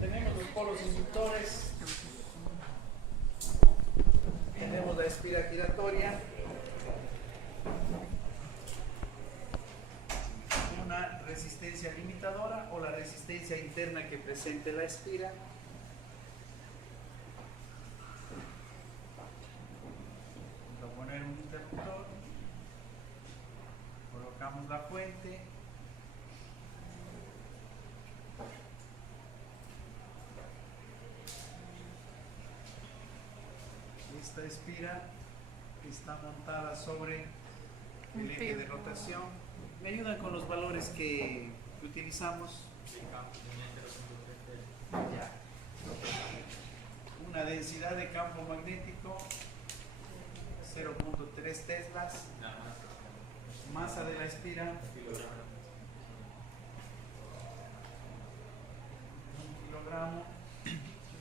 Tenemos los polos inductores, tenemos la espira giratoria, una resistencia limitadora o la resistencia interna que presente la espira. Vamos a poner un interruptor, colocamos la fuente. Esta espira está montada sobre el eje de rotación. ¿Me ayudan con los valores que utilizamos? Ya. Una densidad de campo magnético 0.3 teslas. Masa de la espira 1 kilogramo.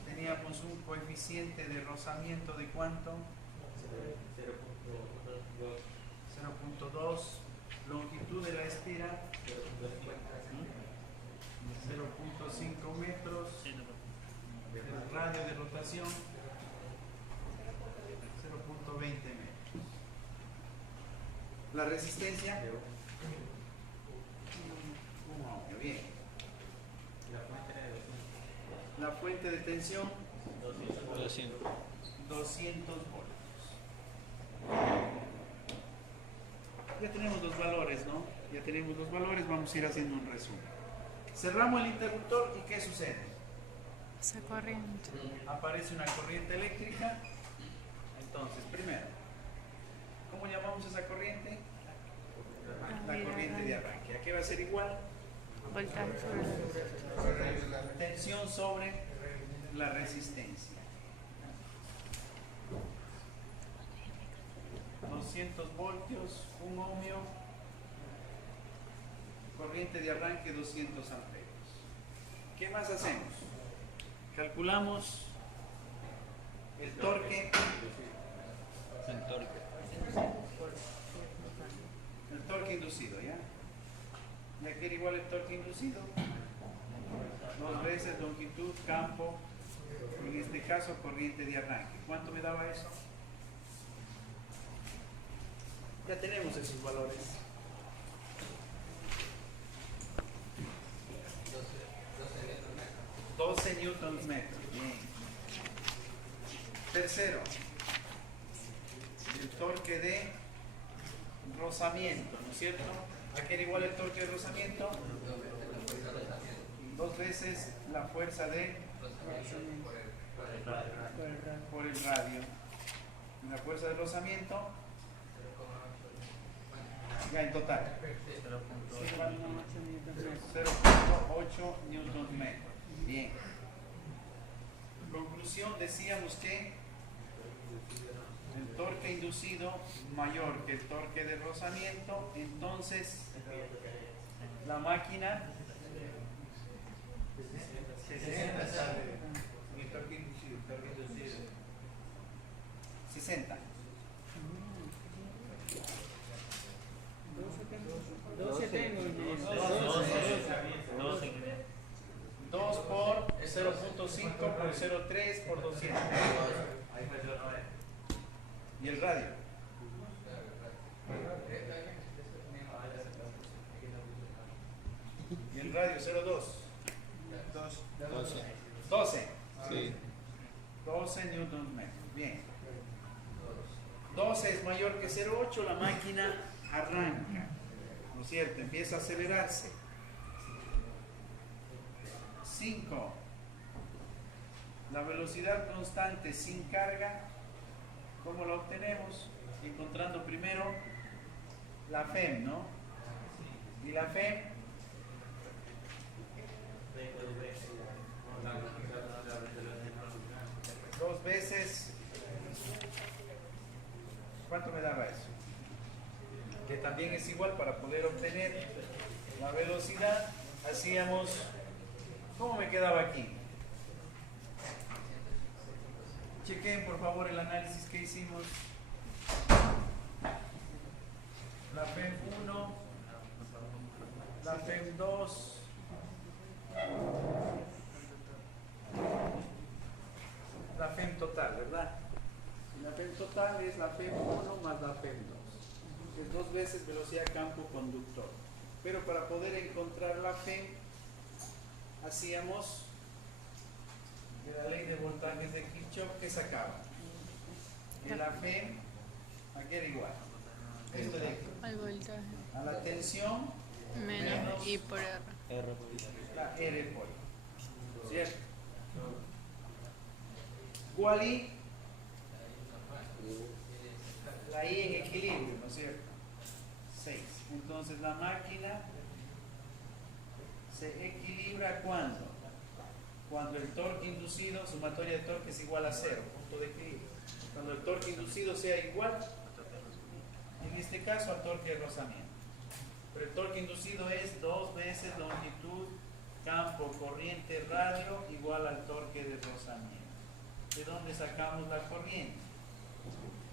Teníamos un coeficiente de rozamiento de ¿cuánto? 0.2. Longitud de la espira 0.5 metros. El radio de rotación 0.20 metros. La resistencia 1 ohmio. Bien. La fuente de tensión 200 voltios. Ya tenemos los valores, ¿no? Ya tenemos los valores, vamos a ir haciendo un resumen. Cerramos el interruptor y ¿qué sucede? Esa corriente. Aparece una corriente eléctrica. Entonces, primero, ¿cómo llamamos esa corriente? La corriente de arranque. ¿A qué va a ser igual? Voltaje. Tensión sobre la resistencia. 200 voltios, 1 ohmio, corriente de arranque 200 amperios. ¿Qué más hacemos? Calculamos el torque. El torque inducido, ¿ya? ¿Ya quiere igual el torque inducido? 2 veces longitud, campo, en este caso corriente de arranque. ¿Cuánto me daba eso? Ya tenemos esos valores. 12 newtons metros. Bien. Tercero, el torque de rozamiento, ¿no es cierto? ¿A qué era igual el torque de rozamiento? 2 veces la fuerza de por el radio. Y la fuerza de rozamiento, ya en total, 0.8 newton metros. Bien. Conclusión, decíamos que el torque inducido mayor que el torque de rozamiento, entonces la máquina 60. 2 por 0.5 por 0.3 por 200. Y el radio. Y el radio 0.2. 12. Sí. 12 newton metros. Bien. 12 es mayor que 0.8, la máquina arranca. ¿No es cierto? Empieza a acelerarse. 5. La velocidad constante sin carga, ¿cómo la obtenemos? Encontrando primero la FEM, ¿no? Y la FEM, dos veces, ¿cuánto me daba eso? Que también es igual, para poder obtener la velocidad, hacíamos ¿Cómo me quedaba aquí? Chequen por favor el análisis que hicimos. La FEM 1, la FEM 2, la FEM total, ¿verdad? Y la FEM total es la FEM 1 más la FEM 2, que es 2 veces velocidad campo conductor. Pero para poder encontrar la FEM, hacíamos de la ley de voltajes de Kirchhoff, que sacaba que la FEM aquí era igual, esto de aquí, Al voltaje. a la tensión Menos I por R. la R por I, ¿cierto? ¿Cuál I? La I en equilibrio, ¿no es cierto? 6. Entonces la máquina se equilibra ¿cuándo? Cuando el torque inducido, sumatoria de torque es igual a 0, punto de equilibrio. Cuando el torque inducido sea igual, en este caso, al torque de rozamiento. Pero el torque inducido es 2 veces longitud, campo, corriente, radio, igual al torque de rozamiento. ¿De dónde sacamos la corriente?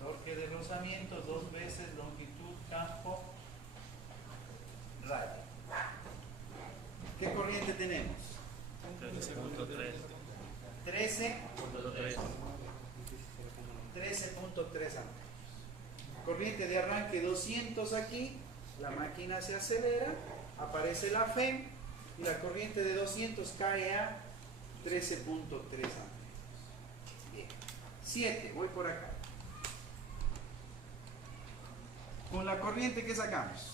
Torque de rozamiento, 2 veces longitud, campo, radio. ¿Qué corriente tenemos? 13.3 amperes. Corriente de arranque 200 aquí, la máquina se acelera, aparece la FEM y la corriente de 200 cae a 13.3 amperes. Bien. 7, voy por acá. Con la corriente que sacamos.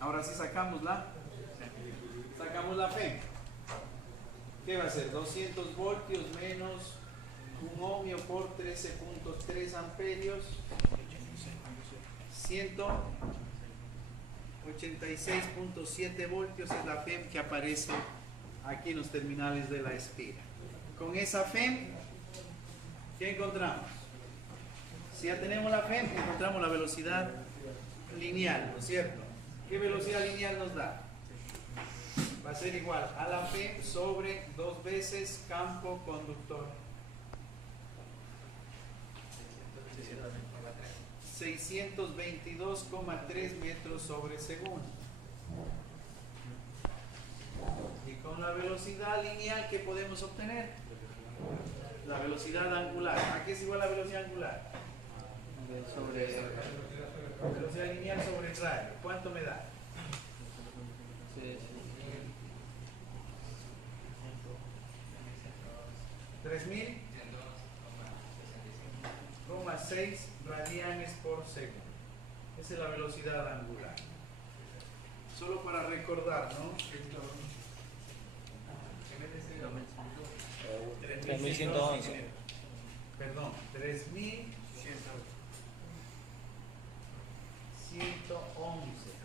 Ahora sí sacamos la FEM. ¿Qué va a ser? 200 voltios menos un ohmio por 13.3 amperios, 186.7 voltios es la FEM que aparece aquí en los terminales de la espira. Con esa FEM, ¿qué encontramos? Si ya tenemos la FEM, encontramos la velocidad lineal, ¿no es cierto? ¿Qué velocidad lineal nos da? Va a ser igual a la FEM sobre 2 veces campo conductor. 622,3 metros sobre segundo. Y con la velocidad lineal, ¿qué podemos obtener? La velocidad angular. ¿A qué es igual la velocidad angular? Velocidad lineal sobre el radio. ¿Cuánto me da? 3.000,6 radianes por segundo. Esa es la velocidad angular. Solo para recordar, ¿no? 3.111. Perdón, 3.111.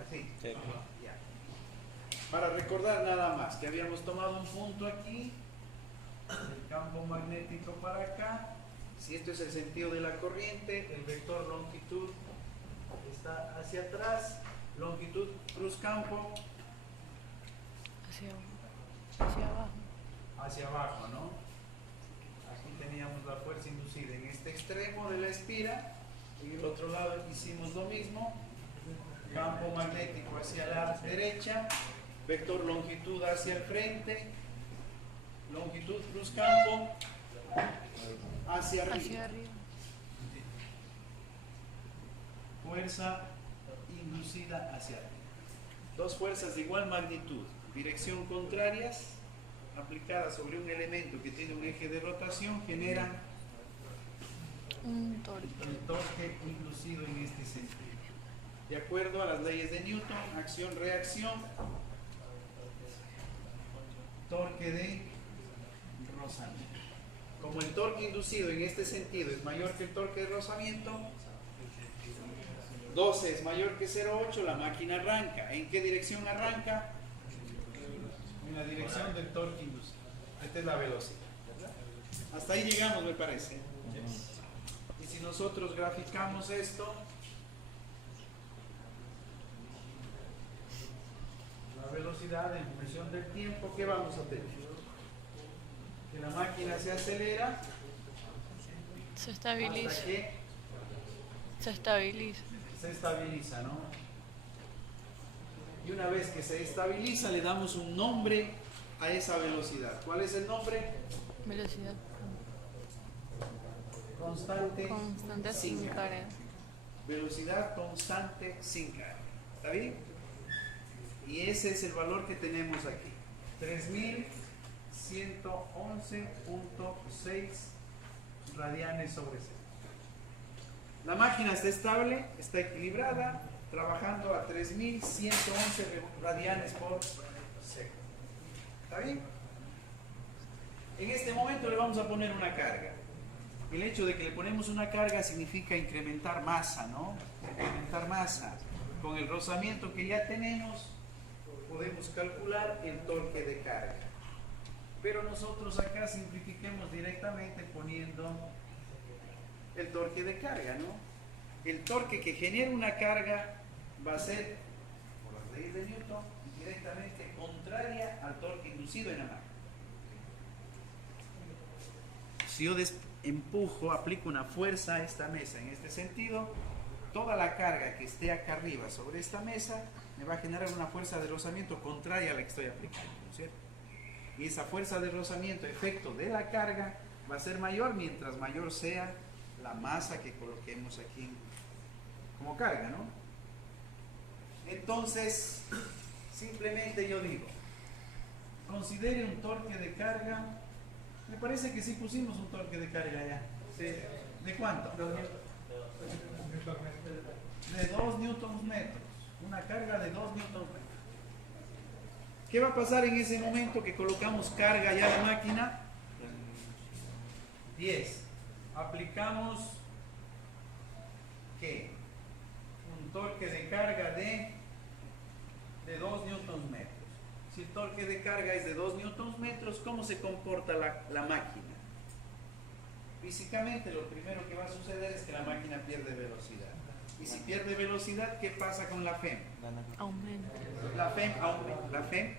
Así. Sí. Ya. Para recordar nada más que habíamos tomado un punto aquí, el campo magnético para acá. Si esto es el sentido de la corriente, el vector longitud está hacia atrás, longitud cruz campo hacia abajo, ¿no? Aquí teníamos la fuerza inducida en este extremo de la espira, en el otro lado hicimos lo mismo, campo magnético hacia la derecha, vector longitud hacia el frente, longitud cruz campo hacia arriba. Fuerza inducida hacia arriba. Dos fuerzas de igual magnitud, dirección contrarias, aplicadas sobre un elemento que tiene un eje de rotación, generan Un torque. el torque inducido en este sentido. De acuerdo a las leyes de Newton, acción-reacción, torque de rozamiento. Como el torque inducido en este sentido es mayor que el torque de rozamiento, 12 es mayor que 0,8, la máquina arranca. ¿En qué dirección arranca? En la dirección del torque inducido. Esta es la velocidad, ¿verdad? Hasta ahí llegamos, me parece. Y si nosotros graficamos esto, la velocidad en función del tiempo, ¿qué vamos a tener? Que la máquina se acelera Se hasta estabiliza. que Se estabiliza. se estabiliza, ¿no? Y una vez que se estabiliza, le damos un nombre a esa velocidad. ¿Cuál es el nombre? Velocidad Constante, constante sin carga. Velocidad constante sin carga. ¿Está bien? Y ese es el valor que tenemos aquí. 3111.6 radianes sobre segundo. La máquina está estable, está equilibrada, trabajando a 3111 radianes por segundo. ¿Está bien? En este momento le vamos a poner una carga. El hecho de que le ponemos una carga significa incrementar masa, ¿no? Incrementar masa. Con el rozamiento que ya tenemos, podemos calcular el torque de carga. Pero nosotros acá simplifiquemos directamente poniendo el torque de carga, ¿no? El torque que genera una carga va a ser, por las leyes de Newton, directamente contraria al torque inducido en la máquina. Si yo empujo, aplico una fuerza a esta mesa en este sentido, toda la carga que esté acá arriba sobre esta mesa me va a generar una fuerza de rozamiento contraria a la que estoy aplicando, ¿no es cierto? Y esa fuerza de rozamiento, efecto de la carga, va a ser mayor mientras mayor sea la masa que coloquemos aquí como carga, ¿no? Entonces, simplemente yo digo, considere un torque de carga. Me parece que sí pusimos un torque de carga ya. Sí. ¿De cuánto? De 2 newtons metros. Una carga de 2 newtons metros. ¿Qué va a pasar en ese momento que colocamos carga ya a la máquina? 10. Aplicamos ¿qué? Un torque de carga de 2 newtons metros. Si el torque de carga es de 2 newtons metros, ¿cómo se comporta la máquina? Físicamente, lo primero que va a suceder es que la máquina pierde velocidad. Y si pierde velocidad, ¿qué pasa con la FEM? Aumenta. La FEM aumenta. La FEM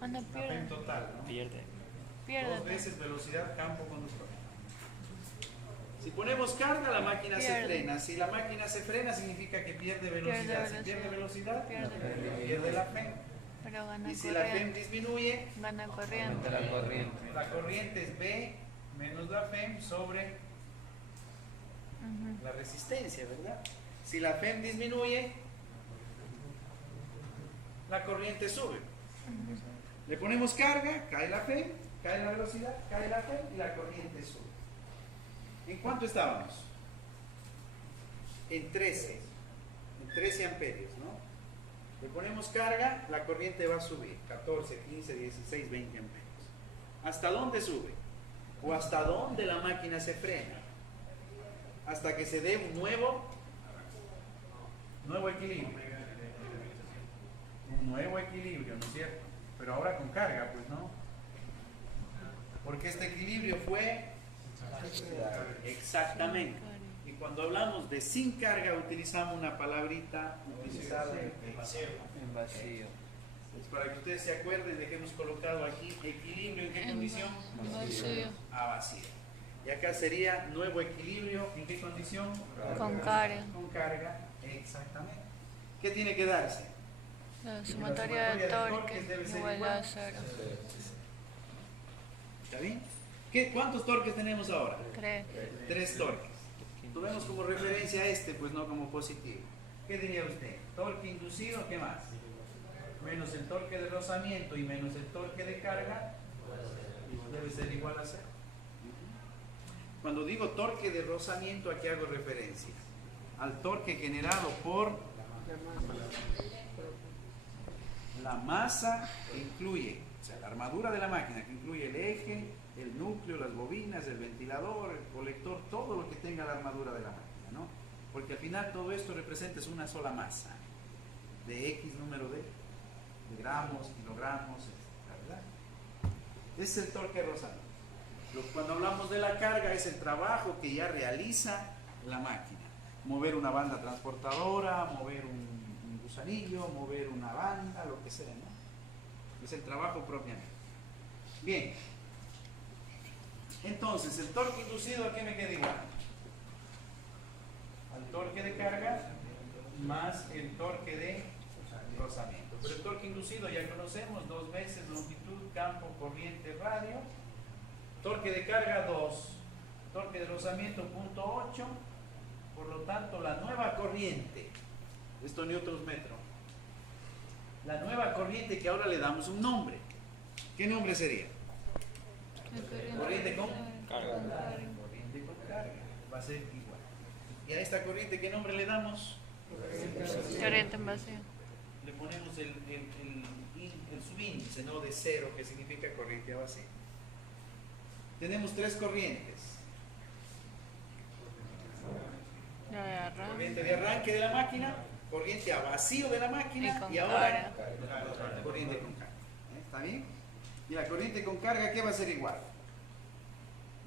Anda, La FEM pierde. total, ¿no? Pierde. Pierde. 2 veces velocidad campo conductor. Si ponemos carga, la máquina se Pierde. frena. Si la máquina se frena, significa que pierde velocidad. Si pierde velocidad, pierde la FEM. Pero gana Y si la FEM corriente. disminuye, Gana corriente. La corriente. la corriente es B menos la FEM sobre Ujú. la resistencia, ¿verdad? Si la FEM disminuye, la corriente sube. Le ponemos carga, cae la FEM, cae la velocidad, cae la FEM y la corriente sube. ¿En cuánto estábamos? En 13 amperios, ¿no? Le ponemos carga, la corriente va a subir, 14, 15, 16, 20 amperios. ¿Hasta dónde sube? ¿O hasta dónde la máquina se frena? Hasta que se dé un nuevo equilibrio. Un nuevo equilibrio, ¿no es cierto? Pero ahora con carga, pues no. Porque este equilibrio fue exactamente. Y cuando hablamos de sin carga, utilizamos una palabrita utilizada en vacío. En vacío. Pues para que ustedes se acuerden de que hemos colocado aquí equilibrio en qué condición? Vacío. A vacío. Y acá sería nuevo equilibrio en qué condición? Con carga. Con carga, exactamente. ¿Qué tiene que darse? La sumatoria de torques debe ser igual igual a 0. ¿Está bien? ¿Cuántos torques tenemos ahora? 3. 3 torques. Tomemos como referencia este, pues no como positivo. ¿Qué diría usted? Torque inducido, ¿qué más? Menos el torque de rozamiento y menos el torque de carga, debe ser igual a 0. Cuando digo torque de rozamiento, ¿a qué hago referencia? Al torque generado por la masa que incluye, o sea, la armadura de la máquina, que incluye el eje, el núcleo, las bobinas, el ventilador, el colector, todo lo que tenga la armadura de la máquina, ¿no? Porque al final todo esto representa es una sola masa, de X número de gramos, kilogramos, etc., ¿verdad? Ese es el torque de rozamiento. Cuando hablamos de la carga, es el trabajo que ya realiza la máquina. mover una banda transportadora, mover un gusanillo, mover una banda, lo que sea, ¿no? Es el trabajo propiamente. Bien. Entonces, el torque inducido, ¿a qué me queda igual? Al torque de carga más el torque de rozamiento. Pero el torque inducido ya conocemos, 2 veces longitud, campo, corriente, radio. Torque de carga 2, torque de rozamiento 0.8. Por lo tanto, la nueva corriente, esto newtons metro, la nueva corriente que ahora le damos un nombre. ¿Qué nombre sería? Corriente con Carga. corriente con carga. Va a ser igual. ¿Y a esta corriente qué nombre le damos? Corriente en vacío. Le ponemos el subíndice, ¿no? De 0, que significa corriente a vacío. Tenemos 3 corrientes. La de arranque. Corriente de arranque de la máquina, corriente a vacío de la máquina Y con y ahora corriente con carga. ¿Está bien? Y la corriente con carga, ¿qué va a ser igual?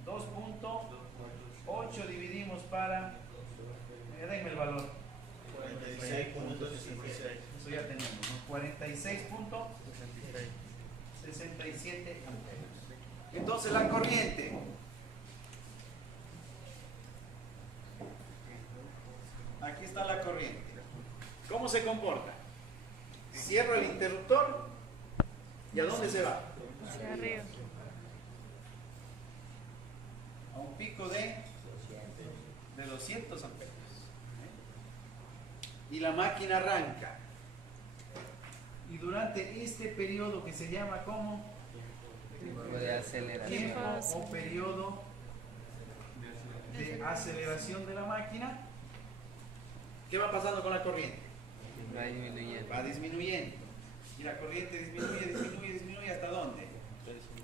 2.8 dividimos para... denme el valor. 46.66. Eso ya tenemos, ¿no? 46.67 amperes. Entonces la corriente aquí está la corriente. ¿Cómo se comporta? Cierro el interruptor y ¿a dónde se va? Hacia arriba. A un pico de 200 amperes. Y la máquina arranca. Y durante este periodo que se llama como de aceleración. tiempo o periodo de aceleración de la máquina, ¿qué va pasando con la corriente? Va disminuyendo. Va disminuyendo. Y la corriente disminuye ¿hasta dónde?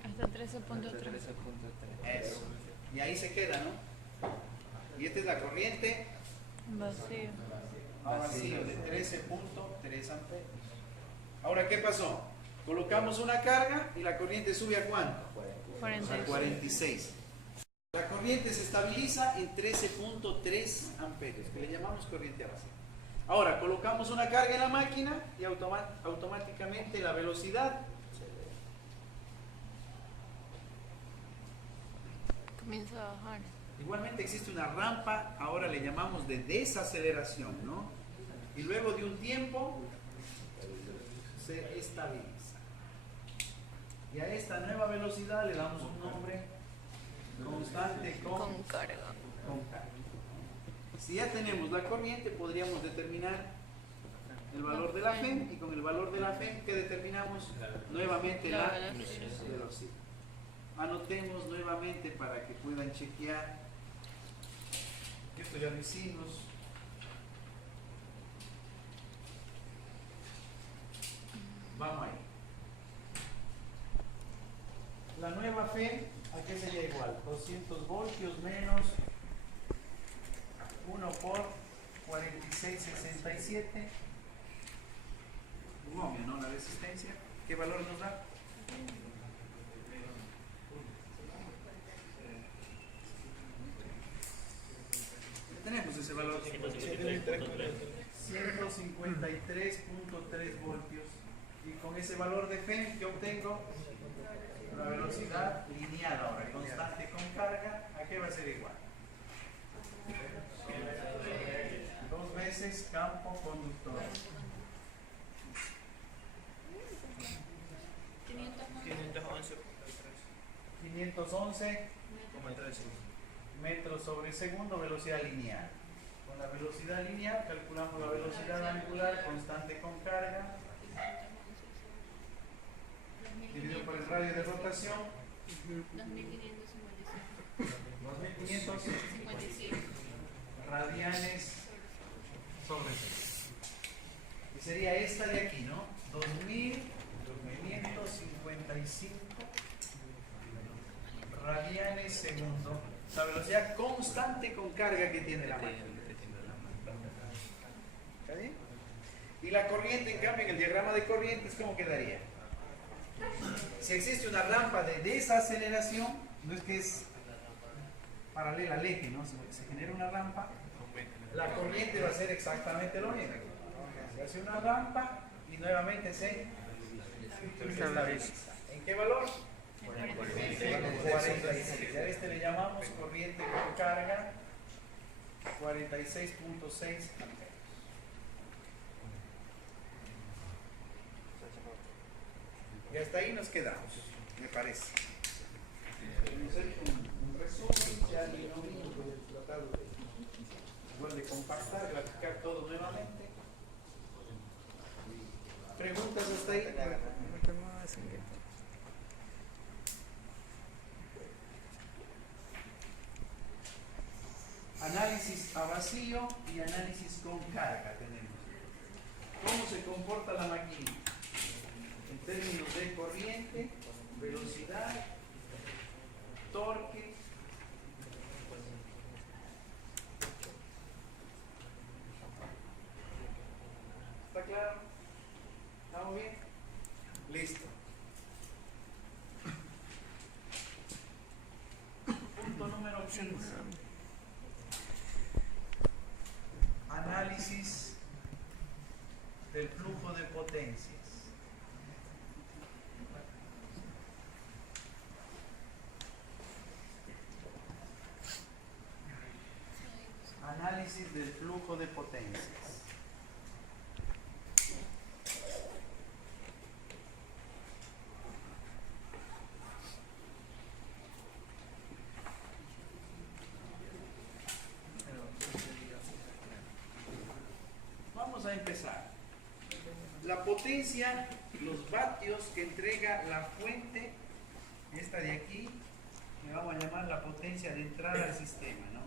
Hasta 13.3. 13.3. Eso. Y ahí se queda, ¿no? Y esta es la corriente Vacío. a vacío de 13.3 amperes. Ahora, ¿qué pasó? Colocamos una carga y la corriente sube ¿a cuánto? A 46. 46. La corriente se estabiliza en 13.3 amperes, que le llamamos corriente a vacío. Ahora, colocamos una carga en la máquina y automáticamente la velocidad Comienza a bajar. igualmente existe una rampa, ahora le llamamos de desaceleración, ¿no? Y luego de un tiempo se estabiliza. Y a esta nueva velocidad le damos un nombre constante Con carga. con carga. Si ya tenemos la corriente, podríamos determinar el valor de la FEM y con el valor de la FEM que determinamos nuevamente la velocidad. Anotemos nuevamente para que puedan chequear. Esto ya lo hicimos. Vamos ahí. La nueva FEM, ¿a qué sería igual? 200 voltios menos 1 por 46.67. Un ohmio, ¿no? La resistencia. ¿Qué valor nos da? Tenemos ese valor. 153.3 voltios. Y con ese valor de FEM que obtengo, la velocidad lineal ahora, constante con carga, ¿a qué va a ser igual? 2 veces campo conductor. 511 metros sobre segundo, velocidad lineal. Con la velocidad lineal calculamos la velocidad angular constante con carga dividido por el radio de rotación. 2557 radianes sobre segundo. Y sería esta de aquí, ¿no? 2555 radianes segundo. La velocidad constante con carga que tiene la máquina. ¿Está bien? Y la corriente, en cambio, en el diagrama de corrientes, ¿cómo quedaría? Si existe una rampa de desaceleración, no es que es paralela al eje, ¿no? Se genera una rampa La corriente va a ser exactamente lo mismo. Se hace una rampa y nuevamente se estabiliza. ¿En qué valor? 46. A este le llamamos corriente con carga 46.6 amperes. Y hasta ahí nos quedamos, me parece. Hemos hecho un resumen, si alguien no vino, pues he tratado de igual de compactar, graficar todo nuevamente. ¿Preguntas hasta ahí? Análisis a vacío y análisis con carga tenemos. ¿Cómo se comporta la máquina? En términos de corriente, velocidad, torque. ¿Está claro? ¿Estamos bien? Listo. Punto número 15. Análisis del flujo de potencias. Análisis del flujo de potencias. Vamos a empezar. La potencia, los vatios que entrega la fuente, esta de aquí, le vamos a llamar la potencia de entrada al sistema, ¿no?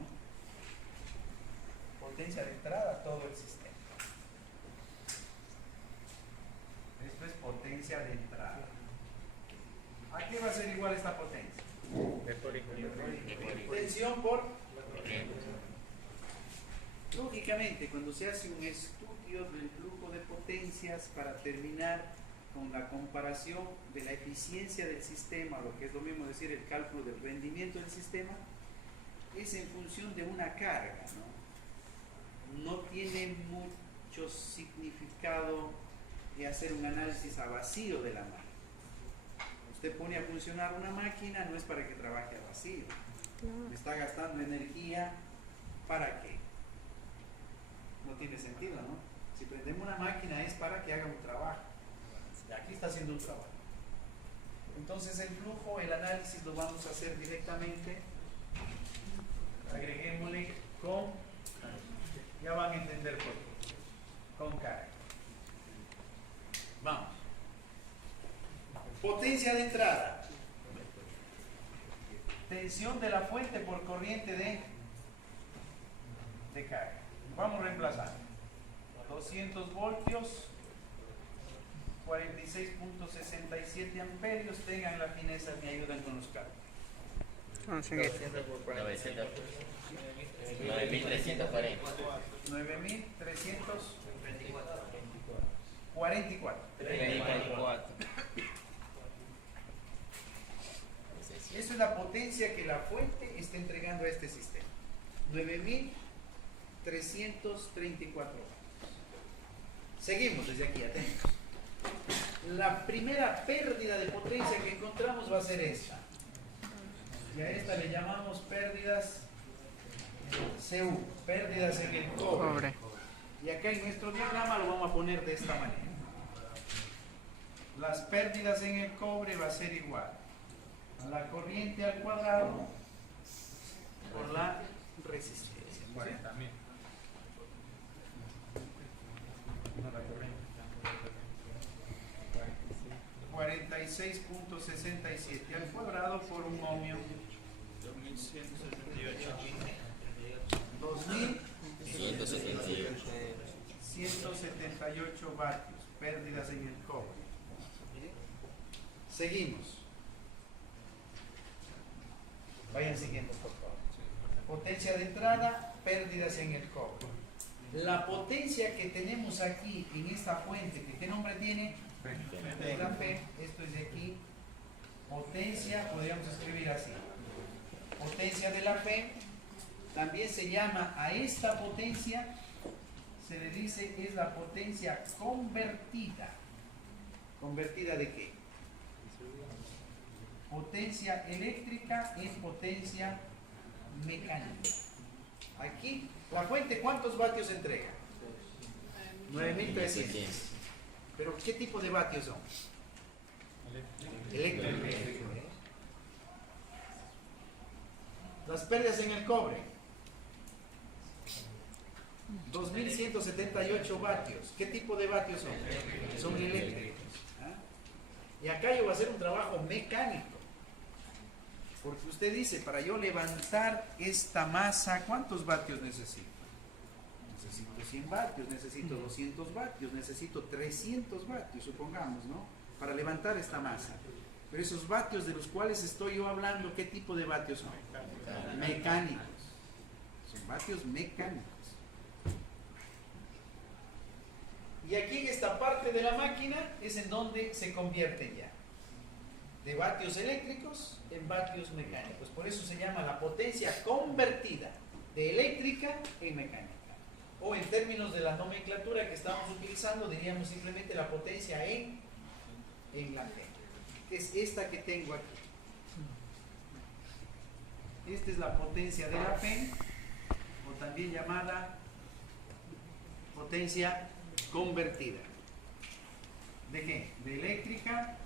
Potencia de entrada a todo el sistema. Esto es potencia de entrada. ¿A qué va a ser igual esta potencia? Tensión por... Lógicamente, cuando se hace un estudio del flujo de potencias para terminar con la comparación de la eficiencia del sistema, lo que es lo mismo decir el cálculo del rendimiento del sistema, es en función de una carga, ¿no? No tiene mucho significado de hacer un análisis a vacío de la máquina. Usted pone a funcionar una máquina, no es para que trabaje a vacío. Está gastando energía, ¿para qué? No tiene sentido, ¿no? Si prendemos una máquina es para que haga un trabajo. Y aquí está haciendo un trabajo. Entonces el flujo, el análisis lo vamos a hacer directamente. Agreguémosle con, ya van a entender por qué, con carga. Vamos. Potencia de entrada. Tensión de la fuente por corriente de carga. Vamos reemplazando. 200 voltios, 46.67 amperios. Tengan la fineza, me ayudan con los cálculos. 900 por 47. 9.340. 9.344. 34. Eso es la potencia que la fuente está entregando a este sistema. 9.334 vatios. Seguimos desde aquí, atentos. La primera pérdida de potencia que encontramos va a ser esta. Y a esta le llamamos pérdidas CU, pérdidas en el cobre. Y acá en nuestro diagrama lo vamos a poner de esta manera. Las pérdidas en el cobre va a ser igual a la corriente al cuadrado por la resistencia. 46.67 al cuadrado por un ohmio. 2.178 vatios, pérdidas en el cobre. Seguimos. Vayan siguiendo, por favor. Potencia de entrada, pérdidas en el cobre. La potencia que tenemos aquí en esta fuente, ¿qué nombre tiene? Es la P, esto es de aquí. Potencia, podríamos escribir así. Potencia de la P También se llama a esta potencia, se le dice, es la potencia convertida. ¿Convertida de qué? Potencia eléctrica en potencia mecánica. Aquí, la fuente, ¿cuántos vatios entrega? 9.300. ¿Pero qué tipo de vatios son? Eléctricos. Las pérdidas en el cobre. 2.178 vatios. ¿Qué tipo de vatios son? Son eléctricos. ¿Ah? Y acá yo voy a hacer un trabajo mecánico. Porque usted dice, para yo levantar esta masa, ¿cuántos vatios necesito? Necesito 100 vatios, necesito 200 vatios, necesito 300 vatios, supongamos, ¿no? Para levantar esta masa. Pero esos vatios de los cuales estoy yo hablando, ¿qué tipo de vatios son? Mecánicos. Son vatios mecánicos. Y aquí en esta parte de la máquina es en donde se convierten ya. De vatios eléctricos en vatios mecánicos. Por eso se llama la potencia convertida de eléctrica en mecánica. O en términos de la nomenclatura que estamos utilizando, diríamos simplemente la potencia en la G. Es esta que tengo aquí. Esta es la potencia de la FEM, o también llamada potencia convertida. ¿De qué? De eléctrica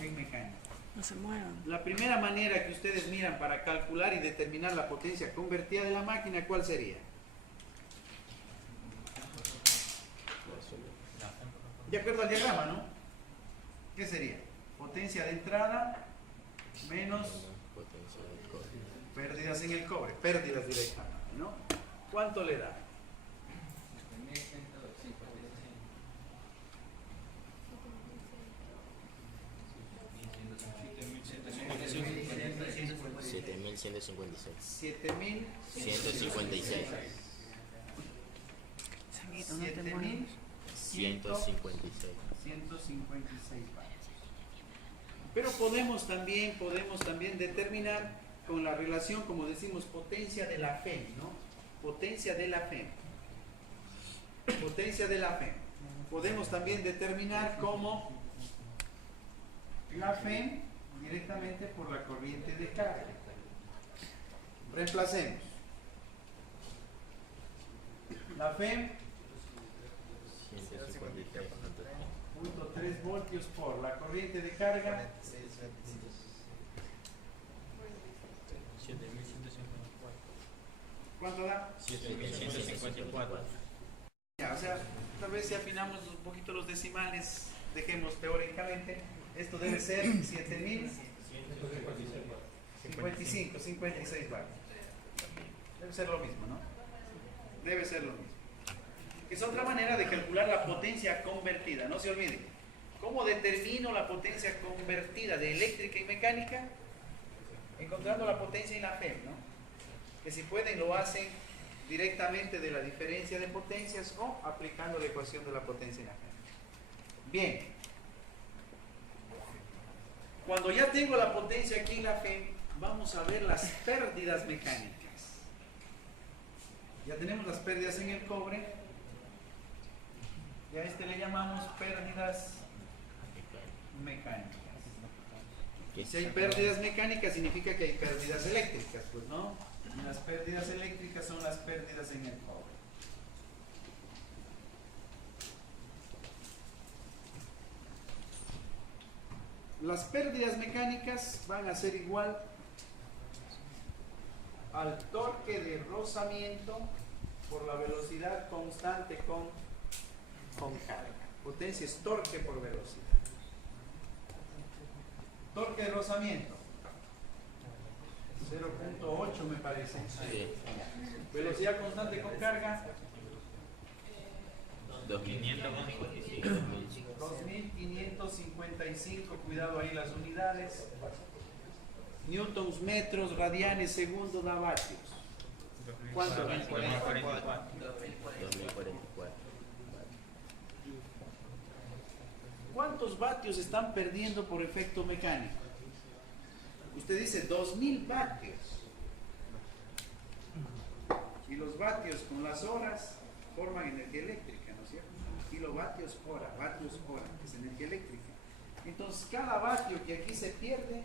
en mecánica. No se muevan. La primera manera que ustedes miran para calcular y determinar la potencia convertida de la máquina, ¿cuál sería? De acuerdo al diagrama, ¿no? ¿Qué sería? Potencia de entrada menos pérdidas en el cobre, pérdidas directamente, ¿no? ¿Cuánto le da? 7.156. 7.156. 156 vatios. Pero podemos también determinar con la relación, como decimos, potencia de la FEM, ¿no? Potencia de la FEM. Potencia de la FEM. Podemos también determinar como la FEM directamente por la corriente de carga. Reemplacemos. La FEM 0.3 voltios por la corriente de carga 7.154. ¿cuánto da? 7.154. Ya, o sea, tal vez si afinamos un poquito los decimales, dejemos teóricamente, esto debe ser 7.056 vatios. Debe ser lo mismo, ¿no? Debe ser lo mismo. Es otra manera de calcular la potencia convertida, no se olviden. ¿Cómo determino la potencia convertida de eléctrica y mecánica? Encontrando la potencia en la FEM, ¿no? Que si pueden lo hacen directamente de la diferencia de potencias o aplicando la ecuación de la potencia en la FEM. Bien. Cuando ya tengo la potencia aquí en la FEM, vamos a ver las pérdidas mecánicas. Ya tenemos las pérdidas en el cobre. Y a este le llamamos pérdidas mecánicas. Si hay pérdidas mecánicas significa que hay pérdidas eléctricas, pues no. Y las pérdidas eléctricas son las pérdidas en el cobre. Las pérdidas mecánicas van a ser igual al torque de rozamiento por la velocidad constante con carga. Potencia es torque por velocidad. Torque de rozamiento 0.8 me parece. Sí. Velocidad constante con carga 2555. Cuidado ahí las unidades. Newtons, metros, radianes, segundo da vatios. ¿Cuánto? 2044. ¿Cuántos vatios están perdiendo por efecto mecánico? Usted dice 2000 vatios. Y los vatios con las horas forman energía eléctrica, ¿no es cierto? Kilovatios hora, vatios hora, que es energía eléctrica. Entonces, cada vatio que aquí se pierde,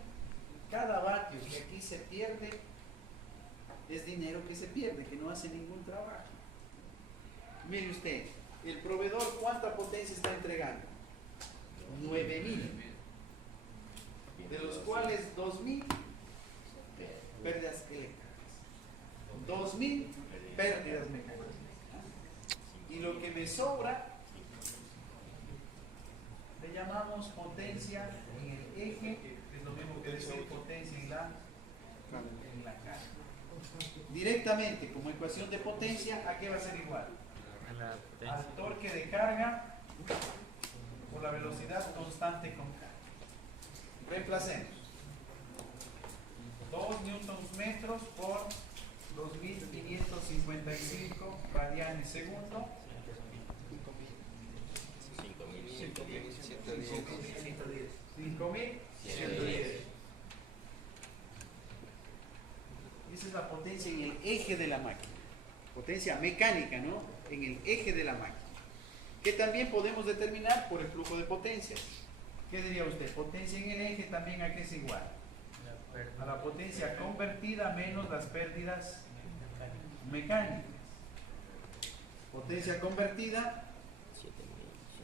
es dinero que se pierde, que no hace ningún trabajo. Mire usted, el proveedor, ¿cuánta potencia está entregando? 9.000, de los cuales 2.000 pérdidas eléctricas, 2.000 pérdidas mecánicas. Y lo que me sobra le llamamos potencia en el eje, que es lo mismo que decir potencia en la carga. Directamente, como ecuación de potencia, ¿a qué va a ser igual? Al torque de carga por la velocidad constante con carga. Reemplacemos 2 newtons metros por 2555 radianes segundo, 5110. Esa es la potencia en el eje de la máquina. Potencia mecánica, ¿no? En el eje de la máquina. Que también podemos determinar por el flujo de potencias. ¿Qué diría usted? Potencia en el eje también a qué es igual. A la potencia convertida menos las pérdidas mecánicas. Potencia convertida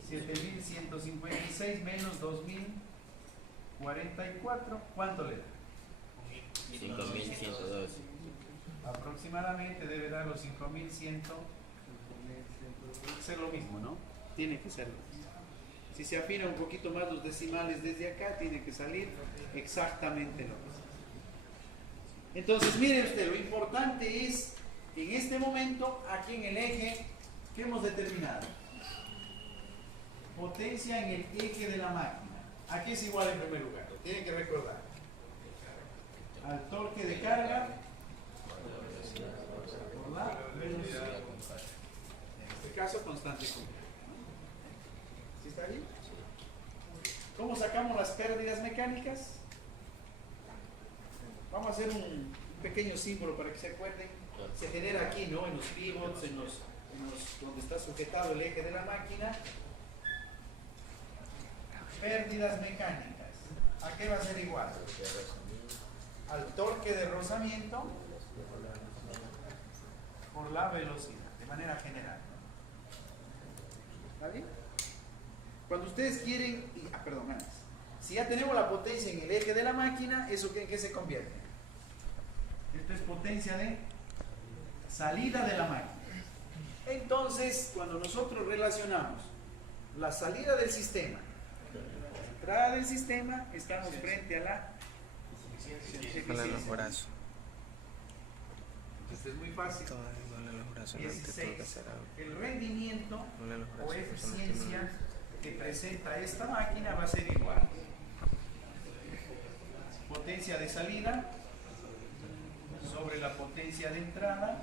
7156 menos 2044. ¿Cuánto le da? 5112. Aproximadamente debe dar los 5100. Ser lo mismo, ¿no? Tiene que ser lo mismo. Si se afina un poquito más los decimales desde acá, tiene que salir exactamente lo mismo. Entonces, mire usted, lo importante es, en este momento, aquí en el eje, ¿qué hemos determinado? Potencia en el eje de la máquina. ¿A qué es igual en primer lugar? Tienen que recordar. Al torque de carga por la velocidad. En este caso, constante con carga. ¿Sí está bien? ¿Cómo sacamos las pérdidas mecánicas? Vamos a hacer un pequeño símbolo para que se acuerden. Se genera aquí, ¿no? En los pivots, donde está sujetado el eje de la máquina. Pérdidas mecánicas. ¿A qué va a ser igual? Al torque de rozamiento por la velocidad, de manera general. ¿Está bien? Cuando ustedes quieren, si ya tenemos la potencia en el eje de la máquina, ¿eso en qué se convierte? Esto es potencia de salida de la máquina. Entonces, cuando nosotros relacionamos la salida del sistema, la entrada del sistema, estamos frente a la eficiencia. Los brazos. Entonces es muy fácil. Los brazos. 16. El rendimiento o eficiencia que presenta esta máquina va a ser igual. Potencia de salida sobre la potencia de entrada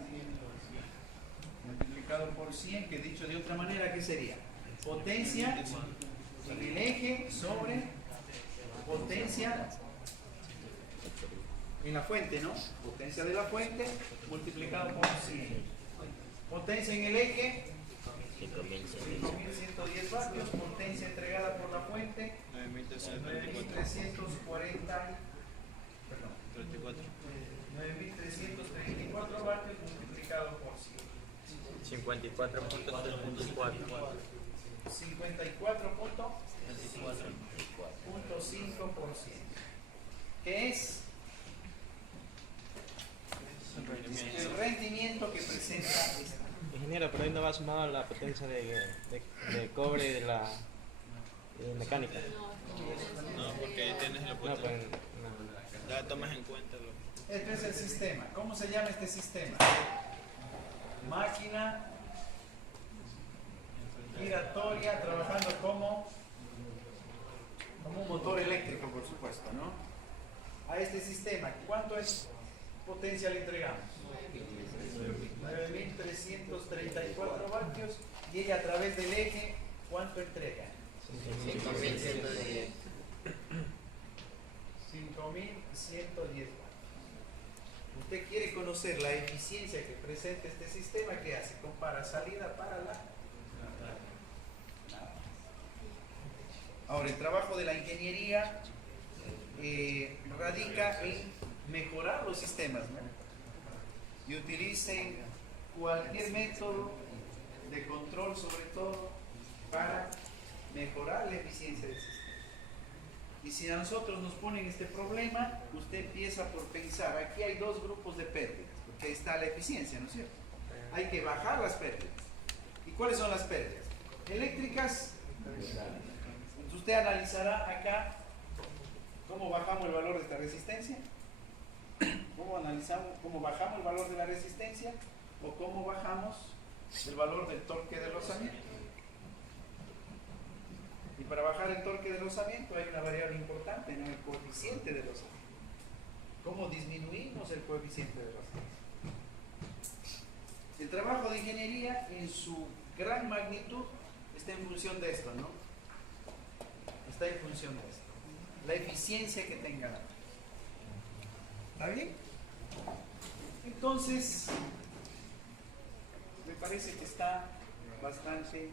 multiplicado por 100, que dicho de otra manera, ¿qué sería? Potencia en el eje sobre potencia en la fuente, ¿no? Potencia de la fuente multiplicado por 100. Potencia en el eje 5110 vatios, potencia entregada por la fuente 9334 vatios multiplicado por 100. 54.3.4. 54.5%, que es el rendimiento que presenta esta. Ingeniero, pero ahí no va sumado la potencia de cobre de la mecánica. No, porque tienes el No, opuesto. pues, Ya tomas en cuenta lo. Este es el sistema. ¿Cómo se llama este sistema? Máquina giratoria trabajando como un motor eléctrico, por supuesto, ¿no? A este sistema, ¿cuánto es potencia le entregamos? 9334 vatios, y ella a través del eje, ¿cuánto entrega? 5110. 5110 vatios. Usted quiere conocer la eficiencia que presenta este sistema, ¿qué hace? Compara salida para la... Ahora, el trabajo de la ingeniería radica en mejorar los sistemas, ¿no? Y utilicen cualquier método de control, sobre todo, para mejorar la eficiencia del sistema. Y si a nosotros nos ponen este problema, usted empieza por pensar, aquí hay dos grupos de pérdidas, porque ahí está la eficiencia, ¿no es cierto? Hay que bajar las pérdidas. ¿Y cuáles son las pérdidas? Eléctricas. Entonces usted analizará acá cómo bajamos el valor de esta resistencia, cómo bajamos el valor de la resistencia o cómo bajamos el valor del torque de rozamiento. Y para bajar el torque de rozamiento hay una variable importante, ¿no? El coeficiente de rozamiento. ¿Cómo disminuimos el coeficiente de rozamiento? El trabajo de ingeniería en su gran magnitud está en función de esto, ¿no? Está en función de esto. La eficiencia que tenga. ¿Está bien? Entonces, me parece que está bastante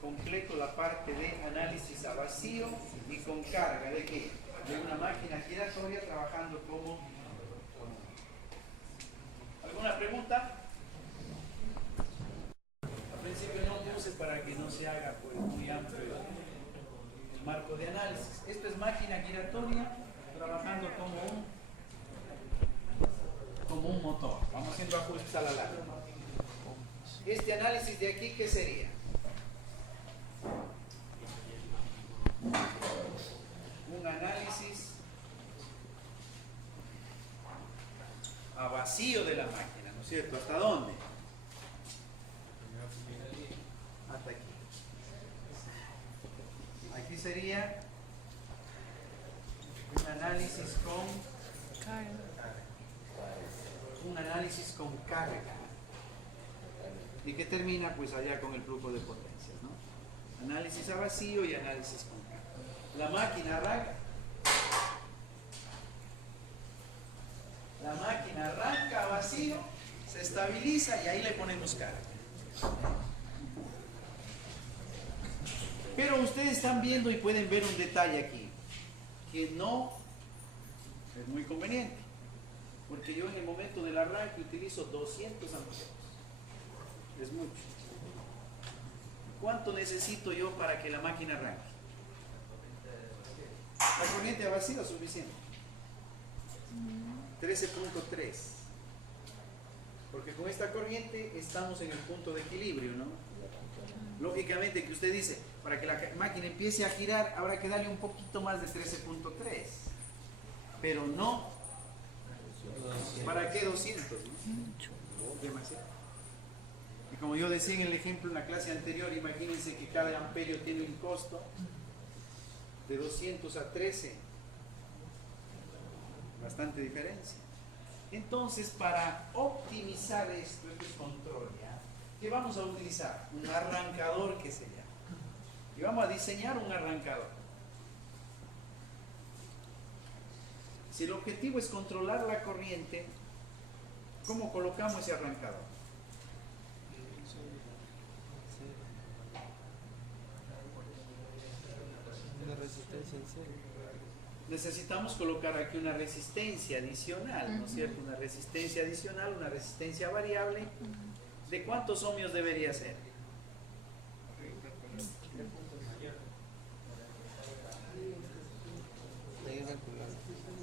completo la parte de análisis a vacío y con carga. ¿De qué? De una máquina giratoria trabajando como... ¿Alguna pregunta? Al principio no puse para que no se haga pues, muy amplio el marco de análisis. Esto es máquina giratoria trabajando como un motor. Vamos haciendo ajustes a la larga. Este análisis de aquí, ¿qué sería? Un análisis a vacío de la máquina, ¿no es cierto? ¿Hasta dónde? Hasta aquí. Aquí sería un análisis con carga. ¿Y qué termina? Pues allá con el flujo de potencias, ¿no? Análisis a vacío y análisis con carga. La máquina arranca. La máquina arranca a vacío, se estabiliza y ahí le ponemos carga. Pero ustedes están viendo y pueden ver un detalle aquí, que no es muy conveniente, porque yo en el momento del arranque utilizo 200 amperes. Es mucho. ¿Cuánto necesito yo para que la máquina arranque? La corriente a vacío es suficiente. 13.3. Porque con esta corriente estamos en el punto de equilibrio, ¿no? Lógicamente que usted dice, para que la máquina empiece a girar, habrá que darle un poquito más de 13.3. Pero no. ¿Para qué 200? ¿No? Demasiado. Y como yo decía en el ejemplo en la clase anterior, imagínense que cada amperio tiene un costo de 200 a 13. Bastante diferencia. Entonces, para optimizar esto, este control, ¿ya? ¿Qué vamos a utilizar? Un arrancador que se llama. Y vamos a diseñar un arrancador. Si el objetivo es controlar la corriente, ¿cómo colocamos ese arrancador? Una resistencia en serio. Necesitamos colocar aquí una resistencia adicional, ¿no es cierto? Una resistencia adicional, una resistencia variable. ¿De cuántos ohmios debería ser?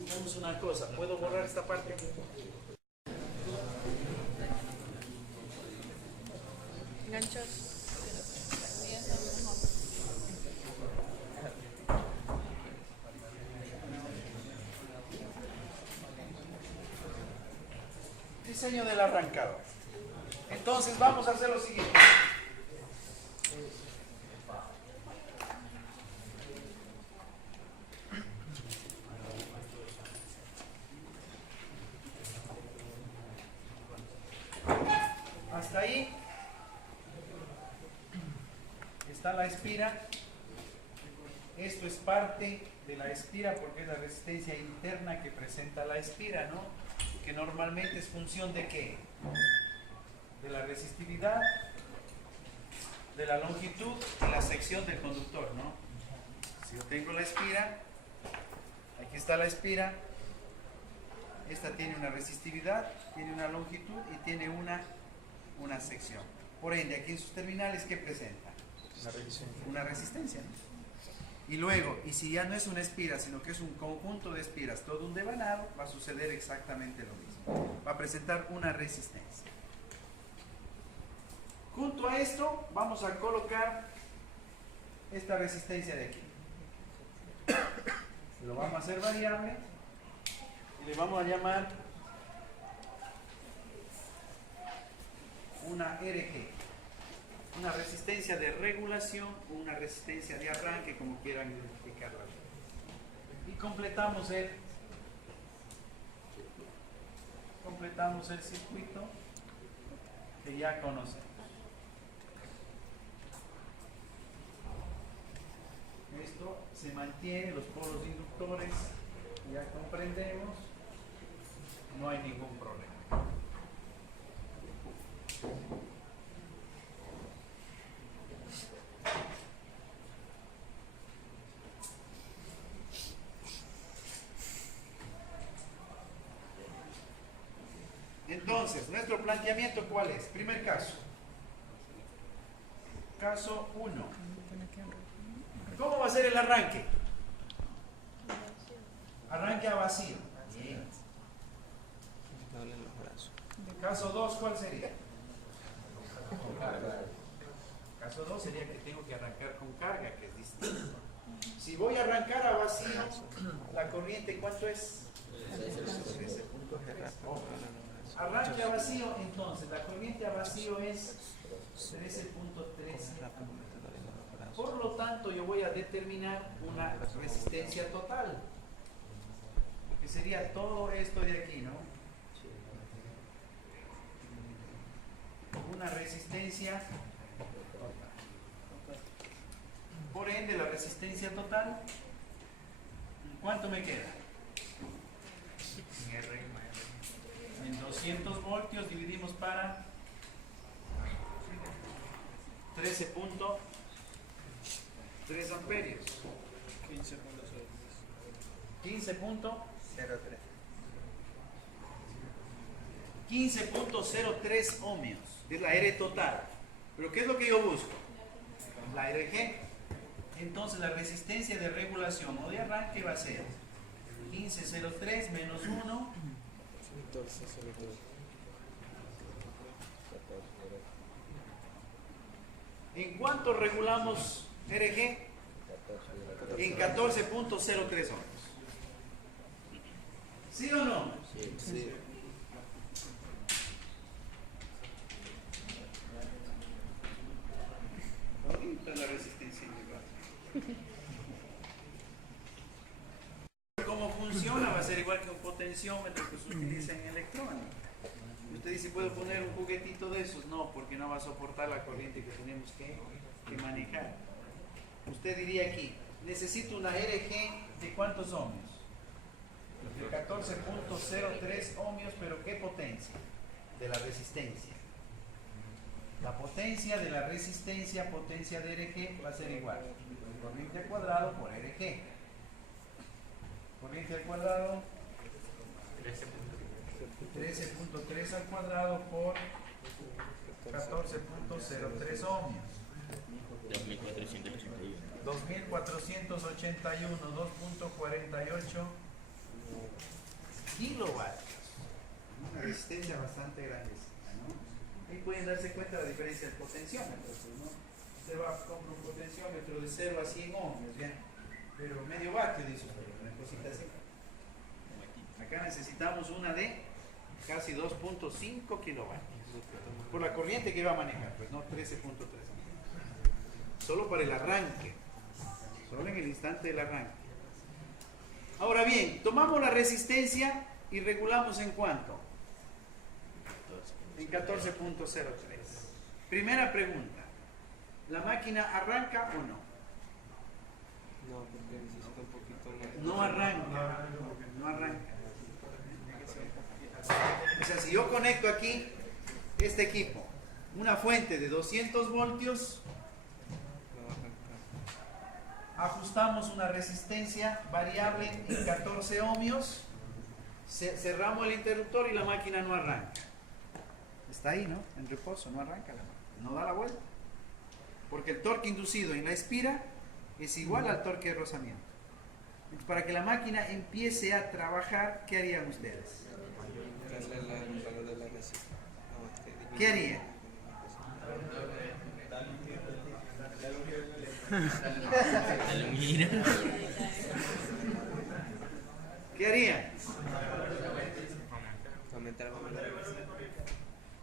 Vamos a una cosa, ¿puedo borrar esta parte? Ganchos. Diseño del arrancador. Entonces vamos a hacer lo siguiente. Hasta ahí está la espira. Esto es parte de la espira porque es la resistencia interna que presenta la espira, ¿no? que normalmente es función de ¿qué? De la resistividad, de la longitud y la sección del conductor, ¿no? Si yo tengo la espira, aquí está la espira, esta tiene una resistividad, tiene una longitud y tiene una sección. Por ende, aquí en sus terminales, ¿qué presenta? Una resistencia, ¿no? Y luego, y si ya no es una espira, sino que es un conjunto de espiras, todo un devanado, va a suceder exactamente lo mismo. Va a presentar una resistencia. Junto a esto, vamos a colocar esta resistencia de aquí. Lo vamos a hacer variable y le vamos a llamar una RG. Una resistencia de regulación o una resistencia de arranque, como quieran identificarla. Y completamos el circuito que ya conocemos. Esto se mantiene, los polos inductores ya comprendemos, no hay ningún problema. Entonces, nuestro planteamiento, ¿cuál es? Primer caso. Caso 1. ¿Cómo va a ser el arranque? Arranque a vacío. Bien. Caso 2, ¿cuál sería? Caso 2 sería que tengo que arrancar con carga, que es distinto. Si voy a arrancar a vacío, la corriente, ¿cuánto es? 13.3. Arranque a vacío, entonces la corriente a vacío es 13.13. Por lo tanto, yo voy a determinar una resistencia total, que sería todo esto de aquí, ¿no? Una resistencia total. Por ende, la resistencia total, ¿cuánto me queda? En 200 voltios dividimos para 13.3 amperios. 15.03 ohmios. Es la R total. Pero ¿qué es lo que yo busco? La RG. Entonces la resistencia de regulación o de arranque va a ser 15.03 menos 1. ¿En cuánto regulamos RG? En 14.03 ohmios. ¿Sí o no? Sí. Ahorita la resistencia individual. ¿Cómo funciona? Va a ser igual que un potenciómetro que se utiliza en electrónica. Usted dice, ¿puedo poner un juguetito de esos? No, porque no va a soportar la corriente que tenemos que manejar. Usted diría aquí, necesito una RG de ¿cuántos ohmios? De 14.03 ohmios, pero ¿qué potencia? De la resistencia. La potencia de la resistencia, potencia de RG, va a ser igual. Corriente al cuadrado por RG. Corriente al cuadrado 13.3 al cuadrado por 14.03 ohmios. 2481, 2.48 kilovatios. Una resistencia bastante grande, ¿no? Ahí pueden darse cuenta de la diferencia del potenciómetro, ¿no? Usted va a comprar un potenciómetro de 0 a 100 ohmios, ¿ya? Pero medio vatio, dice usted, una cosita así. Acá necesitamos una de casi 2.5 kilovatios. Por la corriente que va a manejar, pues no 13.3. Solo para el arranque. Solo en el instante del arranque. Ahora bien, tomamos la resistencia y regulamos ¿en cuánto? En 14.03. Primera pregunta. ¿La máquina arranca o no? No, porque necesita un poquito más. No arranca. No arranca. si yo conecto aquí este equipo, una fuente de 200 voltios, ajustamos una resistencia variable en 14 ohmios, cerramos el interruptor y la máquina no arranca. Está ahí, ¿no? En reposo, no arranca la máquina, no da la vuelta. Porque el torque inducido en la espira es igual al torque de rozamiento. Entonces, para que la máquina empiece a trabajar, ¿qué harían ustedes? ¿Qué harían? ¿Qué harían?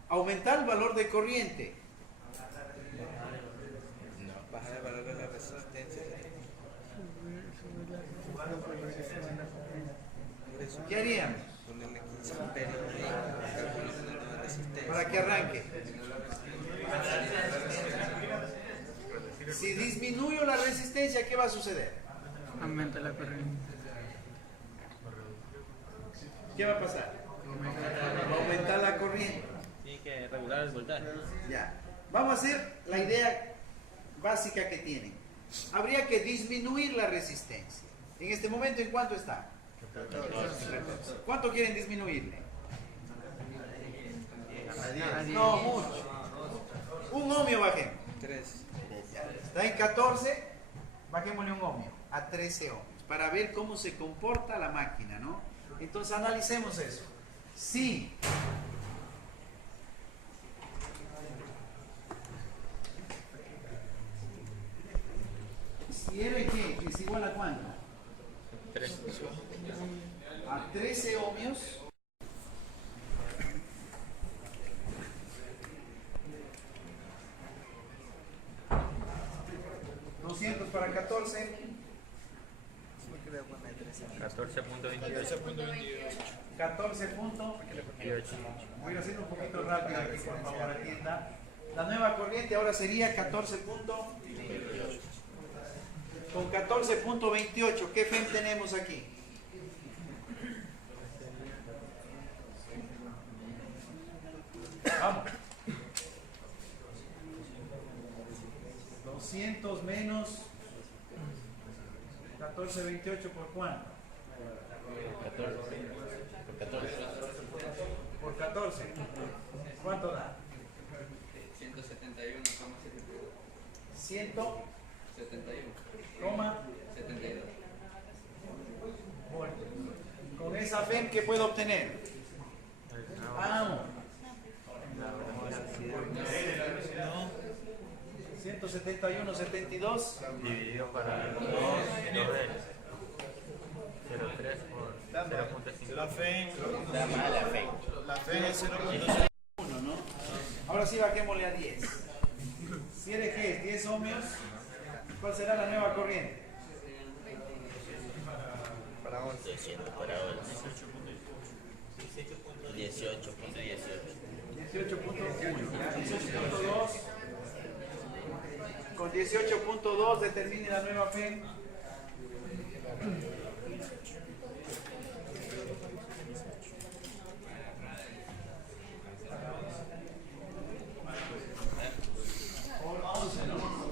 Aumentar el valor de corriente. Bajar el valor de la resistencia. ¿Qué harían? Ponerle 15 amperios ahí, calculando la nueva resistencia. Para que arranque. Si disminuyo la resistencia, ¿qué va a suceder? Aumenta la corriente. ¿Qué va a pasar? Va a aumentar la corriente. Tiene que regular el voltaje. Ya. Vamos a hacer la idea básica que tienen. Habría que disminuir la resistencia. En este momento, ¿en cuánto está? ¿Cuánto quieren disminuirle? No, mucho. Un ohmio bajemos. 3. Está en 14, bajémosle un ohmio a 13 ohmios para ver cómo se comporta la máquina, ¿no? Entonces analicemos eso. Si RG es igual a cuánto? 3. A 13 ohmios. ¿200 para 14? 14.28. 14.28. Voy a hacer un poquito rápido aquí, por favor, atienda. La nueva corriente ahora sería 14. Con 14.28, ¿qué FEM tenemos aquí? Vamos. 200 menos 14.28 por cuánto? Por 14. ¿Cuánto da? 171,72. 171,72 voltios. Con esa FEM, ¿qué puedo obtener? Ah, 171,72 Dividido para 2 0,3 por 0.5. La FEM. La fe es 1, ¿no? Ahora sí bajémosle a 10. Si RG es 10 ohmios, ¿cuál será la nueva corriente? para 11. 200 para 18.18. 18.2. Con 18.2 determine la nueva FEM. Por 11, ¿no?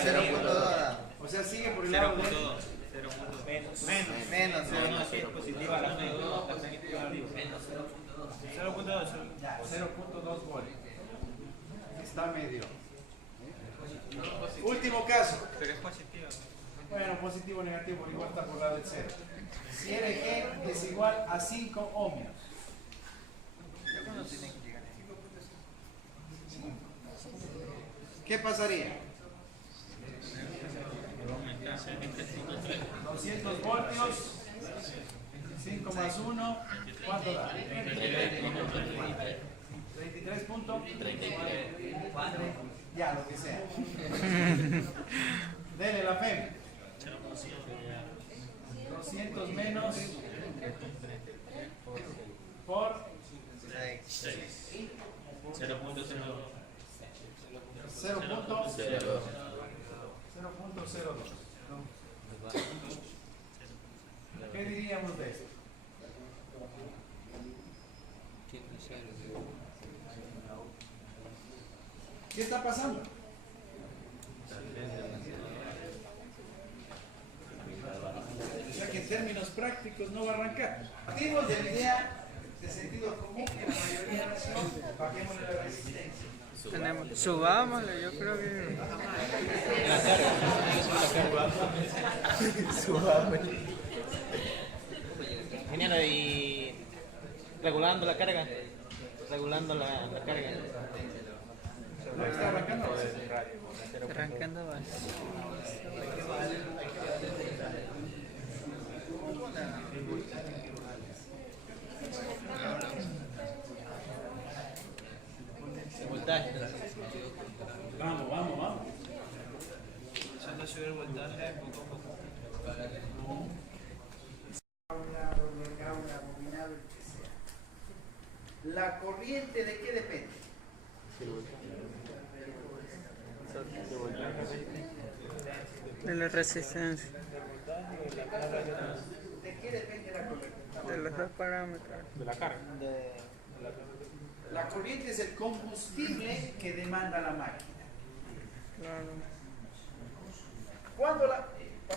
0.2. O sea, sigue por el lado de... Menos. Positiva la fe. 0.2. Ya, 0.2 voltios. Está medio. Último caso. Pero es positiva. Bueno, positivo o negativo, igual está por lado del 0. Si RG es igual a 5 ohmios. ¿Qué pasaría? 200 voltios, 5 más 1, ¿cuánto da? 33 puntos. Ya, lo que sea. Dele la FEM. 200 menos por 0.02. ¿Qué está pasando? O sea que en términos prácticos no va a arrancar. Partimos de la idea de sentido común que la mayoría de razón, bajemos la resistencia. Tenemos, subámosle, yo creo que. La carga. Genial, y regulando la carga. Regulando la carga. ¿No está arrancando? Arrancando va. Voltaje. Vamos, vamos, vamos. Empezando a subir el voltaje poco a poco. La corriente de qué depende? De la resistencia. ¿De qué depende la corriente? De los dos parámetros. De la carga. La corriente es el combustible que demanda la máquina. Claro. Cuando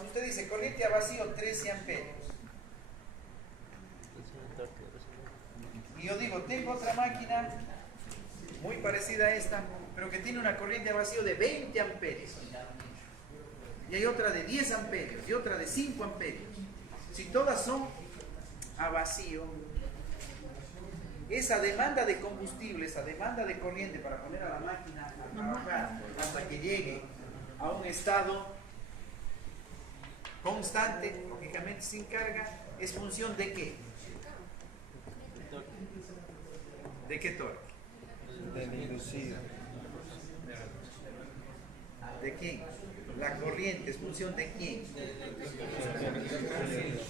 usted dice corriente a vacío 13 amperios, y yo digo, tengo otra máquina muy parecida a esta, pero que tiene una corriente a vacío de 20 amperios, y hay otra de 10 amperios, y otra de 5 amperios. Si todas son a vacío, esa demanda de combustible, esa demanda de corriente para poner a la máquina a trabajar hasta que llegue a un estado constante, lógicamente sin carga, es función de qué? ¿De qué torque? Del inducido. ¿De quién? La corriente es función de quién.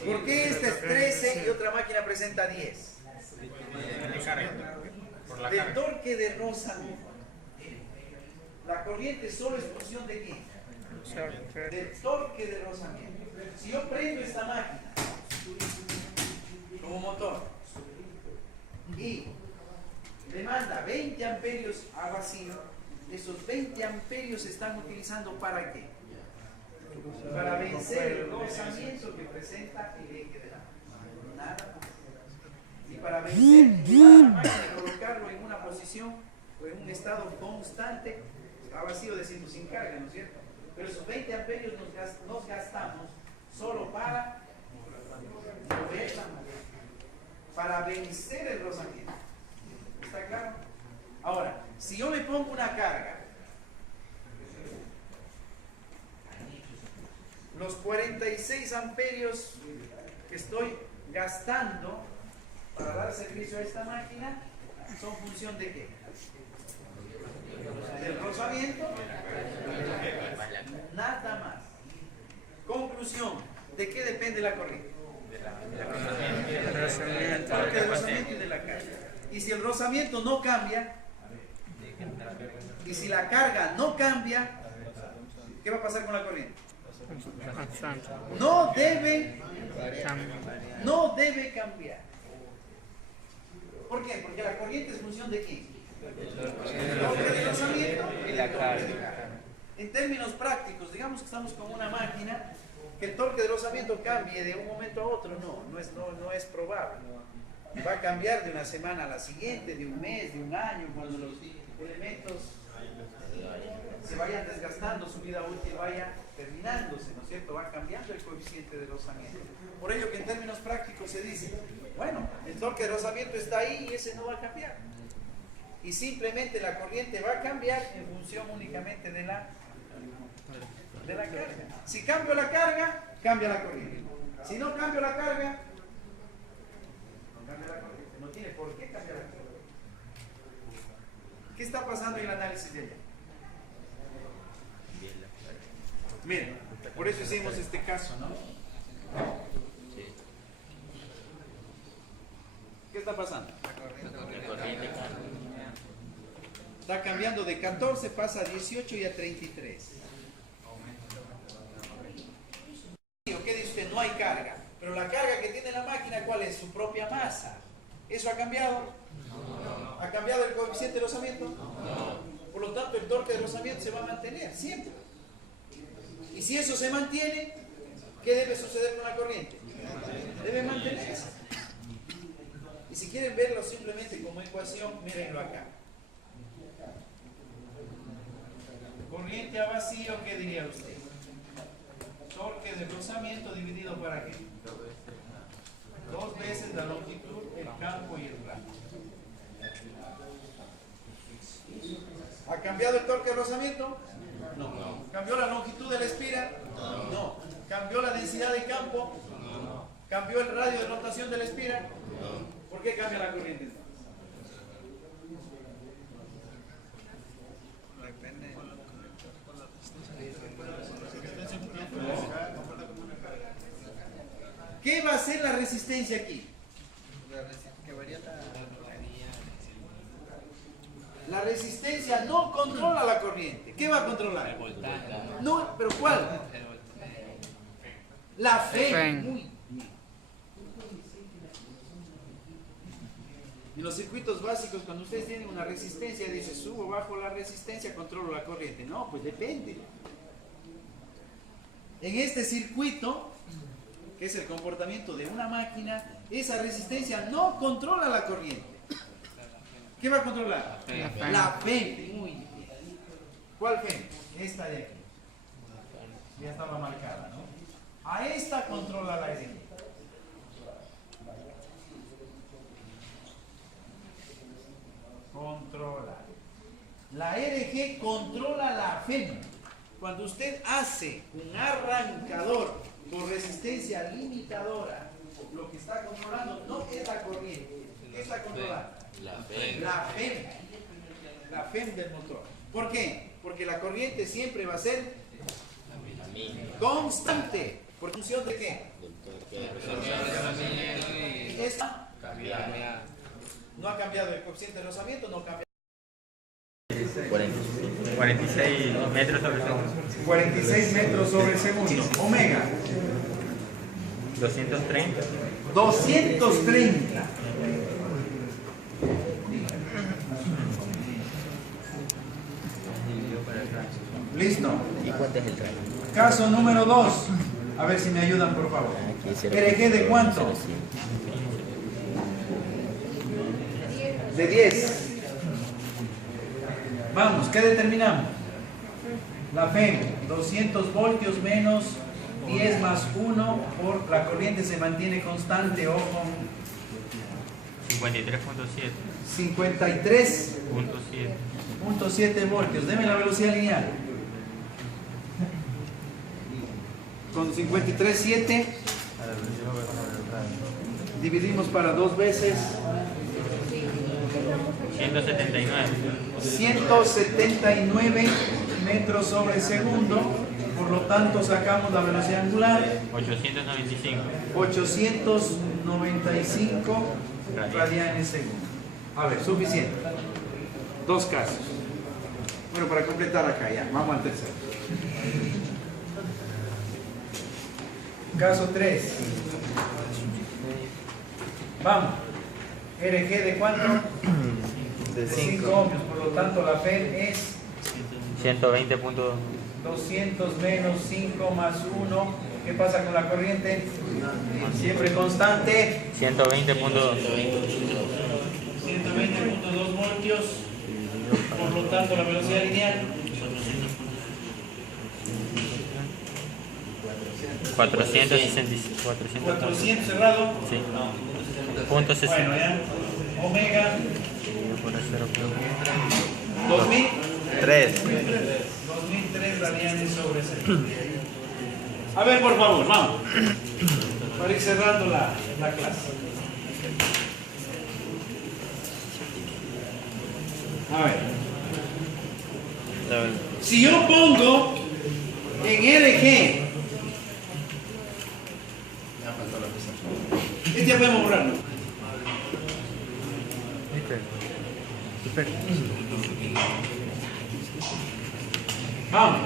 ¿Por qué esta es 13 y otra máquina presenta 10? Del torque de rozamiento. La corriente solo es función de quién? Del torque de rozamiento. Si yo prendo esta máquina como motor y demanda 20 amperios a vacío, esos 20 amperios se están utilizando ¿para qué? Para vencer el rozamiento que presenta el eje de la máquina. Nada más. Y para vencer, llevar a la máquina y colocarlo en una posición o en un estado constante, a vacío decimos sin carga, ¿no es cierto? Pero esos 20 amperios nos gastamos solo para mover la máquina, para vencer el rozamiento. ¿Está claro? Ahora, si yo le pongo una carga, los 46 amperios que estoy gastando para dar servicio a esta máquina son función de qué? Del rozamiento, nada más. Conclusión, ¿de qué depende la corriente? El rozamiento. Del rozamiento y de la carga. Y si el rozamiento no cambia, y si la carga no cambia, ¿qué va a pasar con la corriente? Constante. No debe Cambio. cambiar. ¿Por qué? Porque la corriente es función de quién? Del rozamiento Y la carga. En términos prácticos, digamos que estamos con una máquina que el torque de rozamiento cambie de un momento a otro, no es probable. Va a cambiar de una semana a la siguiente, de un mes, de un año, cuando los elementos se vayan desgastando, su vida útil vaya terminándose, ¿no es cierto? Va cambiando el coeficiente de rozamiento. Por ello que en términos prácticos se dice, bueno, el torque de rozamiento está ahí y ese no va a cambiar. Y simplemente la corriente va a cambiar en función únicamente de la carga. Si cambio la carga, cambia la corriente. Si no cambio la carga, no cambia la corriente. No tiene por qué cambiar la corriente. ¿Qué está pasando en el análisis de ella? Miren, por eso hicimos este caso, ¿no? ¿Qué está pasando? Está cambiando de 14, pasa a 18 y a 33. ¿Qué dice usted? No hay carga. Pero la carga que tiene la máquina, ¿cuál es? Su propia masa. ¿Eso ha cambiado? ¿Ha cambiado el coeficiente de rozamiento? Por lo tanto, el torque de rozamiento se va a mantener siempre. Y si eso se mantiene, ¿qué debe suceder con la corriente? Debe mantenerse. Y si quieren verlo simplemente como ecuación, mírenlo acá. Corriente a vacío, ¿qué diría usted? Torque de rozamiento dividido ¿para qué? 2 veces la longitud, el campo y el plano. ¿Ha cambiado el torque de rozamiento? No. ¿Cambió la longitud de la espira? No. ¿Cambió la densidad de campo? No. ¿Cambió el radio de rotación de la espira? No. ¿Por qué cambia la corriente entonces? ¿Qué va a hacer la resistencia aquí? La resistencia no controla la corriente. ¿Qué va a controlar? No, pero ¿cuál? La fe. Muy bien. En los circuitos básicos, cuando ustedes tienen una resistencia, dice subo, bajo la resistencia, controlo la corriente. No, pues depende. En este circuito, que es el comportamiento de una máquina, esa resistencia no controla la corriente. ¿Qué va a controlar? La FEM. Muy bien. ¿Cuál FEM? Esta de aquí. Ya estaba marcada, ¿no? A esta controla la RG. Controla. La RG controla la FEM. Cuando usted hace un arrancador con resistencia limitadora, lo que está controlando no es la corriente. ¿Qué está controlando? La FEM. La FEM del motor. ¿Por qué? Porque la corriente siempre va a ser constante. ¿Por función de qué? Esta no ha cambiado el coeficiente de rozamiento, no cambia. 46 metros sobre segundo. 46 metros sobre segundo. Omega. 230. 230. Listo. ¿Y cuánto es el radio? Caso número 2. A ver si me ayudan, por favor. ¿RG de cuánto? De 10. Vamos, ¿qué determinamos? La FEM, 200 voltios menos 10 más 1 por la corriente se mantiene constante, ojo. 53.7. 53.7 voltios. Deme la velocidad lineal. Con 53.7 dividimos para 2 veces. 179. 179 metros sobre segundo, por lo tanto sacamos la velocidad angular 895. 895 radianes segundo. A ver, suficiente. 2 casos. Bueno, para completar acá ya, vamos al tercero. Caso 3. Vamos. RG de cuánto? De 5 ohmios, por lo tanto la FEM es 120. 200 menos 5 más 1. ¿Qué pasa con la corriente? Siempre constante. 120.2. 120.2 voltios. Por lo tanto la velocidad lineal 400 cerrado. Sí. Punto 60. Bueno, ya. Omega 2003. 2003 radianes sobre segundo. A ver, por favor, vamos. Para ir cerrando la clase. A ver. Si yo pongo en RG, ya podemos borrarlo. Vamos.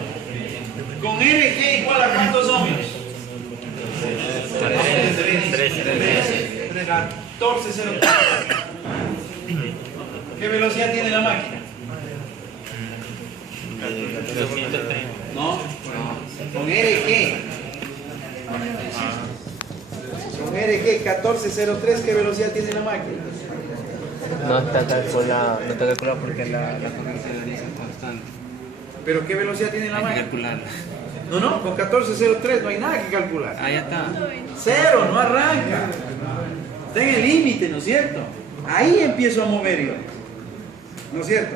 Con RG igual a cuántos ohmios? 14.04. ¿Qué velocidad tiene la máquina? 230. No, con RG. Con RG 1403, ¿qué velocidad tiene la máquina? No está calculado porque la Condicionaliza constante. ¿Pero qué velocidad tiene la Hay que máquina? calcularla. No, no, con 1403 no hay nada que calcular. Ah, ya está. Cero, no arranca. Está en el límite, ¿no es cierto? Ahí empiezo a mover yo. ¿No es cierto?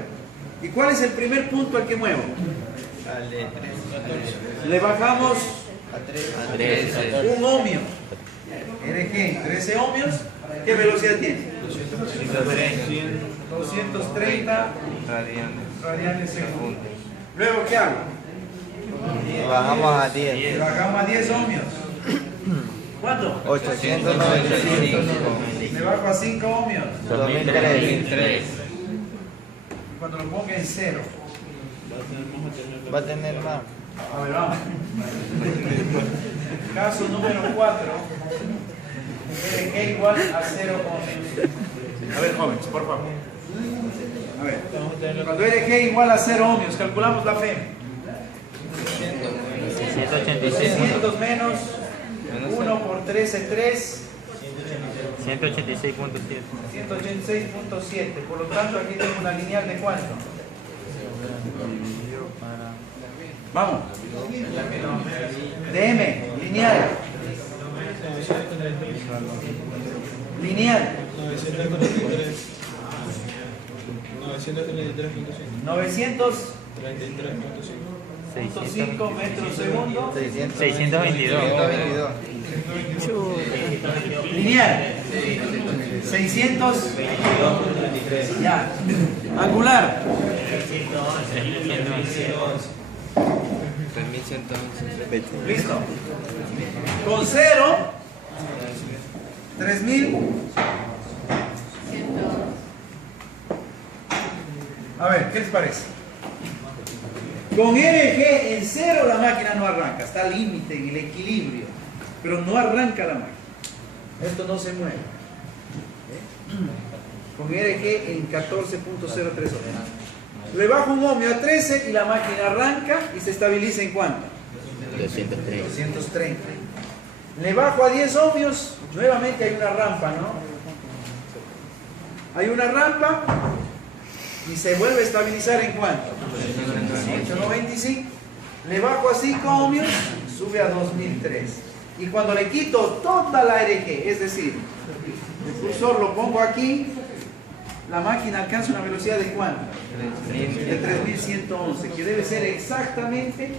¿Y cuál es el primer punto al que muevo? Le bajamos A 13. un ohmio. RG, 13 ohmios. ¿Qué velocidad tiene? 230 radianes segundo. Luego, ¿qué hago? bajamos a Le 10. bajamos a 10 ohmios. ¿Cuánto? 895. Le bajo a 5 ohmios. 2003. Cuando lo ponga en cero. Va a tener más. A ver, vamos. Caso número 4. RG igual a 0 ohmios. A ver, jóvenes, por favor. A ver. Cuando RG igual a 0 ohmios, calculamos la FEM. 186. 300 menos 1 por 13, 3. 186.7. 186.7. Por lo tanto, aquí tengo una lineal de cuánto. Vamos. De M, lineal. Lineal. 933.5 metros segundo. 622. Lineal. 600. Ya. Angular. 3111. Listo. Con 0. 3000. A ver, ¿qué les parece? Con RG en 0 la máquina no arranca, está al límite en el equilibrio, pero no arranca la máquina. Esto no se mueve. Con RG en 14.03 ohmios. Le bajo un ohmio a 13 y la máquina arranca y se estabiliza en cuánto? 230. 230. Le bajo a 10 ohmios, nuevamente hay una rampa, ¿no? Hay una rampa y se vuelve a estabilizar en cuánto? 195. Le bajo a 5 ohmios, sube a 2003. Y cuando le quito toda la RG, es decir, el cursor lo pongo aquí, la máquina alcanza una velocidad de cuánto? De 3111, que debe ser exactamente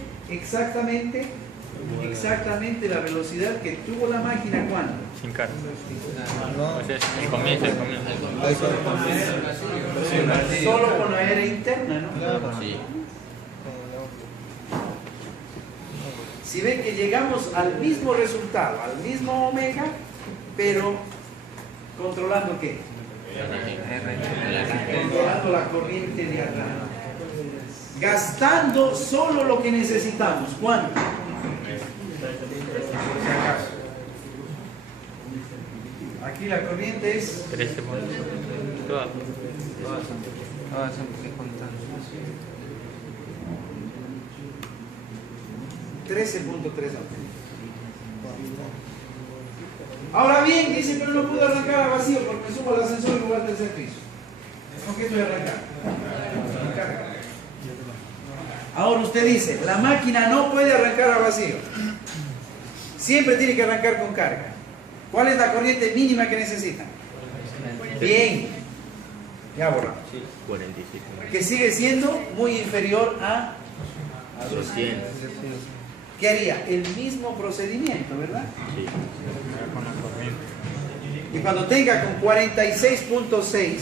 la velocidad que tuvo la máquina cuando. Sin carga. O sea, el comienzo. Solo con la R interna, ¿no? Sí. Si ven que llegamos al mismo resultado, al mismo omega, pero controlando ¿qué? Controlando la corriente de arranque. Gastando solo lo que necesitamos. ¿Cuánto? Aquí la corriente es 13 puntos. Todas. Todas son constantes. 13.3 amperes. Ahora bien, dice, pero no pude arrancar a vacío porque me subo al ascensor y lugar al tercer piso. ¿Con qué estoy arrancando? Ahora usted dice, la máquina no puede arrancar a vacío. Siempre tiene que arrancar con carga. ¿Cuál es la corriente mínima que necesita? Bien. Ya borramos. 45. Que sigue siendo muy inferior a 200. ¿qué haría? El mismo procedimiento, ¿verdad? Sí. Con la corriente. Y cuando tenga con 46.6,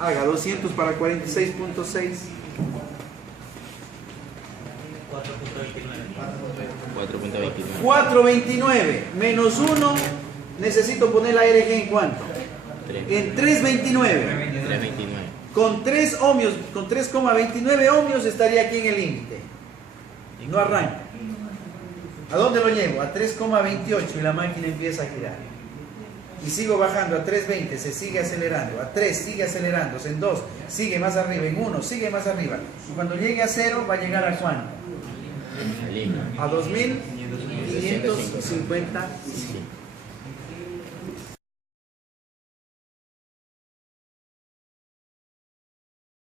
haga 200 para 46.6. 4.29. 429 menos 1, necesito poner la RG en cuánto? En 329. 329. Con 3 ohmios, con 3,29 ohmios estaría aquí en el límite. No arranca. ¿A dónde lo llevo? A 3,28 y la máquina empieza a girar. y sigo bajando a 320, se sigue acelerando, a 3 sigue acelerándose, en 2 sigue más arriba, en 1 sigue más arriba. Y cuando llegue a 0 va a llegar a ¿cuánto? Lima. A 2555.